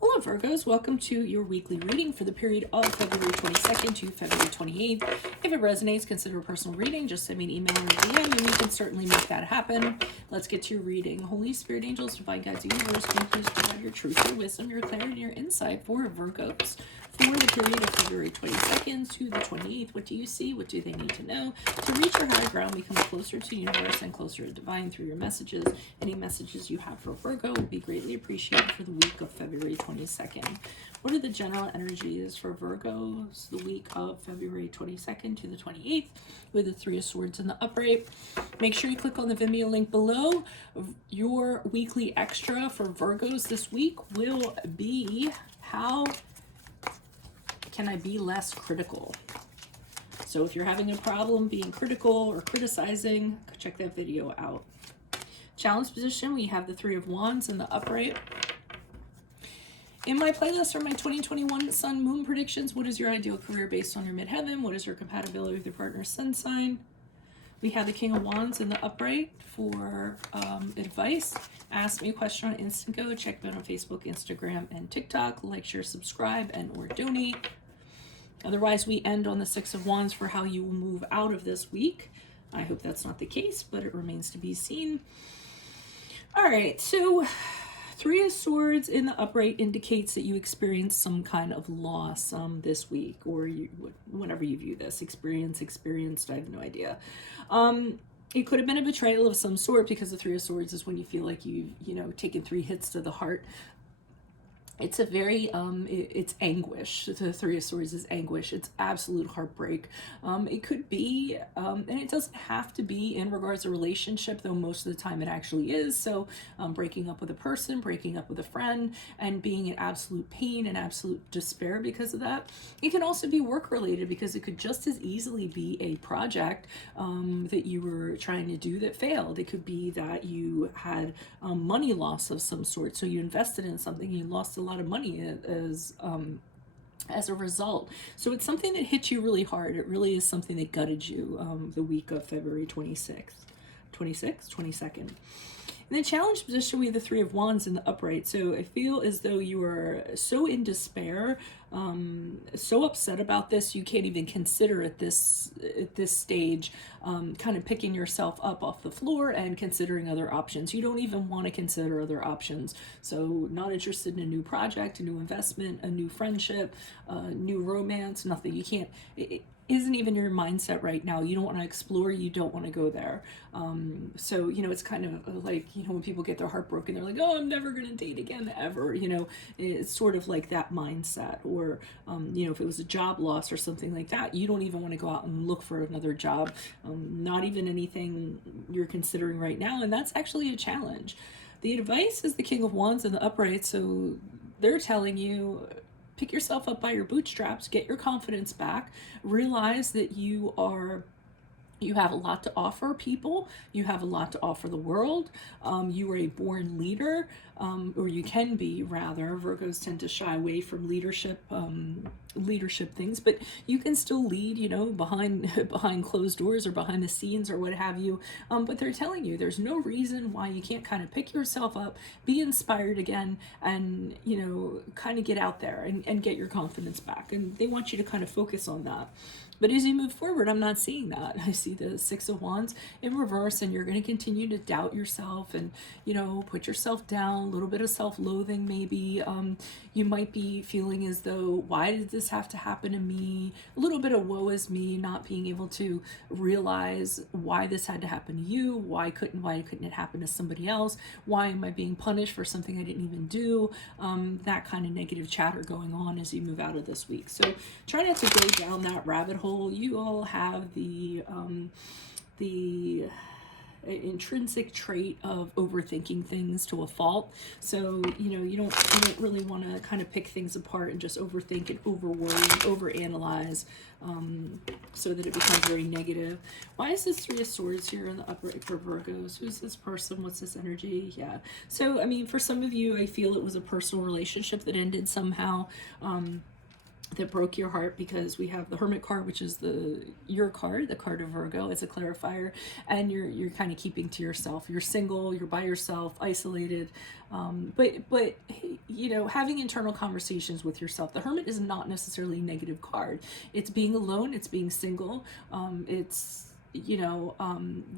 Hello Virgos, welcome to your weekly reading for the period of February 22nd to February 28th. If it resonates, consider a personal reading. Just send me an email or DM and we can certainly make that happen. Let's get to your reading. Holy Spirit, angels, divine guides, universe, can you please provide your truth, your wisdom, your clarity, and your insight for Virgos for the period of February 22nd to the 28th. What do you see? What do they need to know to reach your higher ground, become closer to the universe and closer to divine through your messages? Any messages you have for Virgo would be greatly appreciated for the week of February 22nd. What are the general energies for Virgos the week of February 22nd to the 28th with the Three of Swords in the upright? Make sure you click on the Vimeo link below. Your weekly extra for Virgos this week will be how can I be less critical? So if you're having a problem being critical or criticizing, check that video out. Challenge position, we have the Three of Wands in the upright. In my playlist are my 2021 Sun Moon predictions. What is your ideal career based on your midheaven? What is your compatibility with your partner's sun sign? We have the King of Wands in the upright for advice. Ask me a question on Instant Go. Check me out on Facebook, Instagram, and TikTok. Like, share, subscribe, and or donate. Otherwise, we end on the Six of Wands for how you will move out of this week. I hope that's not the case, but it remains to be seen. All right, so Three of Swords in the upright indicates that you experienced some kind of loss this week, or whenever you view this, experienced, I have no idea. It could have been a betrayal of some sort, because the Three of Swords is when you feel like you taken 3 hits to the heart. It's a very, it's anguish. The Three of Swords is anguish. It's absolute heartbreak. It could be, and it doesn't have to be in regards to a relationship, though most of the time it actually is. So breaking up with a person, breaking up with a friend, and being in absolute pain and absolute despair because of that. It can also be work related, because it could just as easily be a project that you were trying to do that failed. It could be that you had money loss of some sort. So you invested in something, you lost a lot of money as a result. So it's something that hit you really hard. It really is something that gutted you the week of February 22nd. In the challenge position, we have the Three of Wands in the upright. So I feel as though you are so in despair, so upset about this, you can't even consider at this stage kind of picking yourself up off the floor and considering other options. You don't even want to consider other options. So not interested in a new project, a new investment, a new friendship, new romance, nothing. You can't, it isn't even your mindset right now. You don't want to explore, you don't want to go there. So, it's kind of like, when people get their heart broken, they're like, oh, I'm never going to date again, ever. It's sort of like that mindset. Or, if it was a job loss or something like that, you don't even want to go out and look for another job. Not even anything you're considering right now. And that's actually a challenge. The advice is the King of Wands in the upright. So they're telling you, pick yourself up by your bootstraps, get your confidence back, realize that you have a lot to offer people, you have a lot to offer the world, you are a born leader, or you can be, rather. Virgos tend to shy away from leadership things, but you can still lead, behind closed doors or behind the scenes or what have you. But they're telling you there's no reason why you can't kind of pick yourself up, be inspired again, and, kind of get out there and get your confidence back. And they want you to kind of focus on that. But as you move forward, I'm not seeing that. I see the Six of Wands in reverse, and you're going to continue to doubt yourself and, put yourself down, a little bit of self-loathing maybe. You might be feeling as though, why did this have to happen to me? A little bit of woe is me, not being able to realize why this had to happen to you. Why couldn't it happen to somebody else? Why am I being punished for something I didn't even do? That kind of negative chatter going on as you move out of this week. So try not to go down that rabbit hole. You all have the intrinsic trait of overthinking things to a fault. So you don't really want to kind of pick things apart and just overthink and overworry and overanalyze, so that it becomes very negative. Why is this Three of Swords here in the upright for Virgos? Who's this person? What's this energy? Yeah. So for some of you, I feel it was a personal relationship that ended somehow. that broke your heart, because we have the Hermit card, which is your card, the card of Virgo. It's a clarifier, and you're kind of keeping to yourself. You're single, you're by yourself, isolated, but you know, having internal conversations with yourself. The Hermit is not necessarily a negative card. It's being alone, it's being single, it's, you know,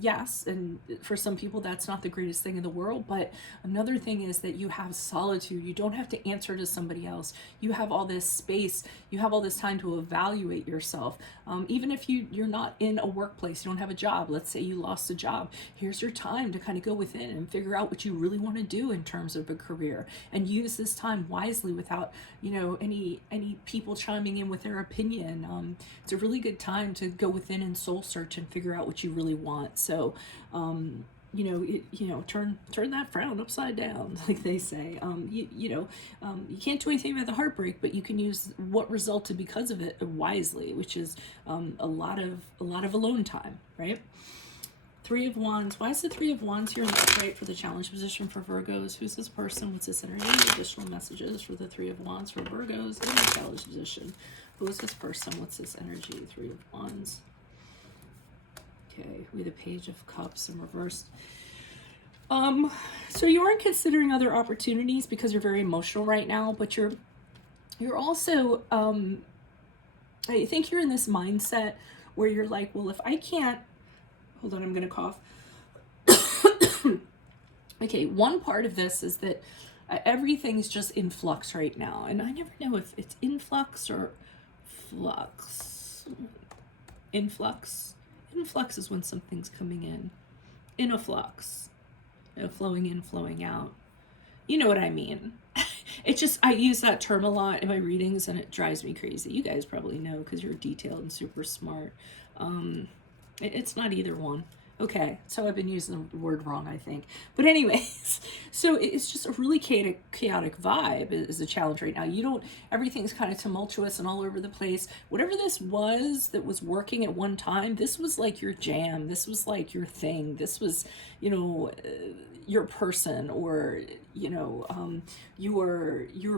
yes, and for some people that's not the greatest thing in the world, but another thing is that you have solitude. You don't have to answer to somebody else. You have all this space, you have all this time to evaluate yourself. Even if you're not in a workplace, you don't have a job, let's say you lost a job, here's your time to kind of go within and figure out what you really want to do in terms of a career, and use this time wisely without, you know, any people chiming in with their opinion. It's a really good time to go within and soul search and figure out what you really want. So turn that frown upside down, like they say. You can't do anything about the heartbreak, but you can use what resulted because of it wisely, which is a lot of alone time, right? Three of Wands. Why is the Three of Wands here in the upright for the challenge position for Virgos? Who's this person? What's this energy? Additional messages for the Three of Wands for Virgos in the challenge position. Who is this person? What's this energy? Three of Wands. Okay, we have the Page of Cups in reversed. So you aren't considering other opportunities because you're very emotional right now, but you're also, I think you're in this mindset where you're like, well, if I can't, hold on, I'm going to cough. Okay, one part of this is that everything's just in flux right now, and I never know if it's influx or flux. Influx is when something's coming in a flux, flowing in, flowing out. You know what I mean? It's just, I use that term a lot in my readings and it drives me crazy. You guys probably know because you're detailed and super smart. It's not either one. Okay, so I've been using the word wrong, I think. But anyways, so it's just a really chaotic vibe is a challenge right now. Everything's kind of tumultuous and all over the place. Whatever this was that was working at one time, this was like your jam. This was like your thing. This was, your person, or, your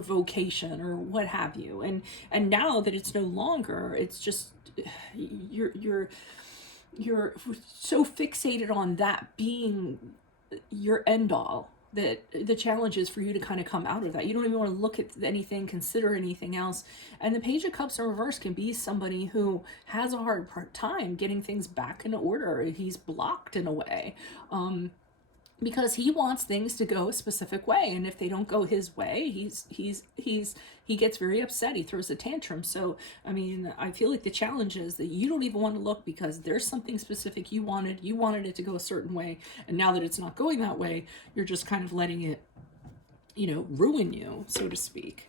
vocation or what have you. And now that it's no longer, it's just, you're so fixated on that being your end all that the challenge is for you to kind of come out of that. You don't even want to look at anything, consider anything else. And the Page of Cups in reverse can be somebody who has a hard time getting things back in order. He's blocked in a way. Because he wants things to go a specific way, and if they don't go his way, he gets very upset. He throws a tantrum. So, I mean, I feel like the challenge is that you don't even want to look because there's something specific you wanted. You wanted it to go a certain way, and now that it's not going that way, you're just kind of letting it, ruin you, so to speak.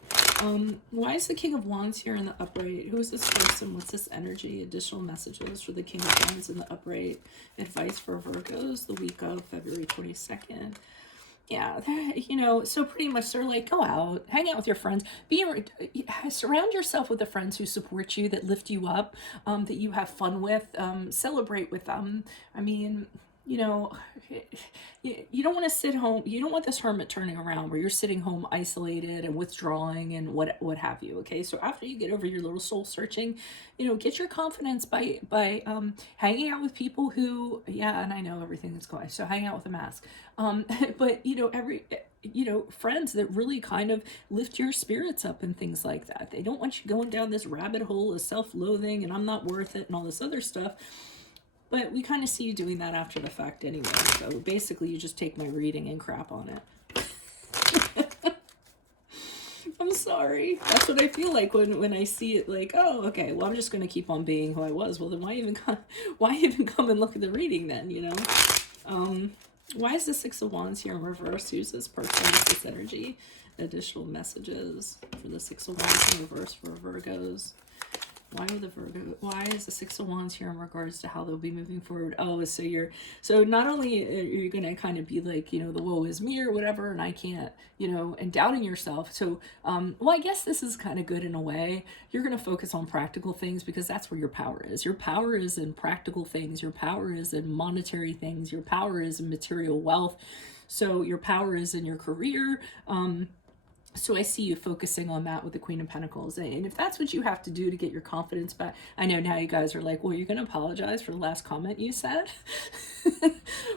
Why is the King of Wands here in the upright? Who is this person? What's this energy? Additional messages for the King of Wands in the upright. Advice for Virgos the week of February 22nd. Yeah, so pretty much they're like, go out, hang out with your friends, surround yourself with the friends who support you, that lift you up, that you have fun with, celebrate with them. I mean, you don't want to sit home. You don't want this hermit turning around where you're sitting home isolated and withdrawing and what have you. Okay, so after you get over your little soul searching, get your confidence by hanging out with people who, and I know everything that's going, so hang out with a mask, but friends that really kind of lift your spirits up and things like that. They don't want you going down this rabbit hole of self-loathing and I'm not worth it and all this other stuff. But we kind of see you doing that after the fact anyway. So basically you just take my reading and crap on it. I'm sorry. That's what I feel like when I see it, like, oh, okay, well, I'm just going to keep on being who I was. Well, then why even come and look at the reading then, Why is the Six of Wands here in reverse? Who's this person? What's this energy? Additional messages for the Six of Wands in reverse for Virgos. Why is the Six of Wands here in regards to how they'll be moving forward? Oh, so not only are you going to kind of be like, the woe is me or whatever, and I can't, and doubting yourself. So, I guess this is kind of good in a way. You're going to focus on practical things because that's where your power is. Your power is in practical things. Your power is in monetary things. Your power is in material wealth. So your power is in your career. So I see you focusing on that with the Queen of Pentacles. And if that's what you have to do to get your confidence back, I know now you guys are like, well, you're going to apologize for the last comment you said.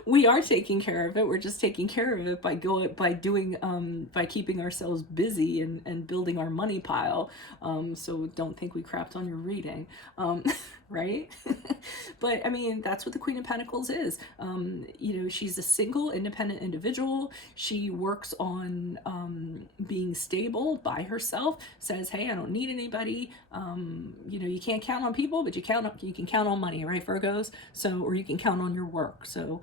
We are taking care of it. We're just taking care of it by keeping ourselves busy and building our money pile. So don't think we crapped on your reading. Right? But I mean, that's what the Queen of Pentacles is. She's a single, independent individual. She works on being stable by herself. Says, "Hey, I don't need anybody." You can't count on people, but you can count on money, right, Virgos? So, or you can count on your work. So,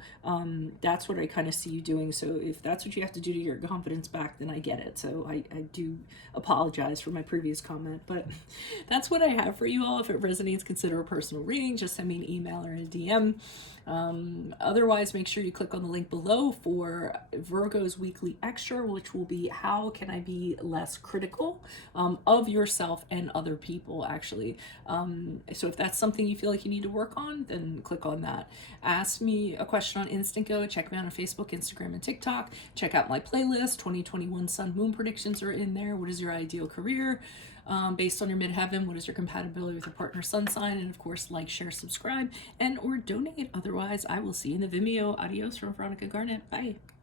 that's what I kind of see you doing. So, if that's what you have to do to get your confidence back, then I get it. So, I do apologize for my previous comment, but that's what I have for you all. If it resonates, consider a personal reading. Just send me an email or a DM. Otherwise, make sure you click on the link below for Virgo's weekly extra, which will be how can I be less critical of yourself and other people, actually. So if that's something you feel like you need to work on, then click on that. Ask me a question on Instant Go. Check me out on Facebook, Instagram, and TikTok. Check out my playlist. 2021 Sun Moon predictions are in there. What is your ideal career? Based on your midheaven, what is your compatibility with your partner sun sign? And of course, like, share, subscribe, and or donate. Otherwise, I will see you in the Vimeo. Adios from Veronica Garnett. Bye.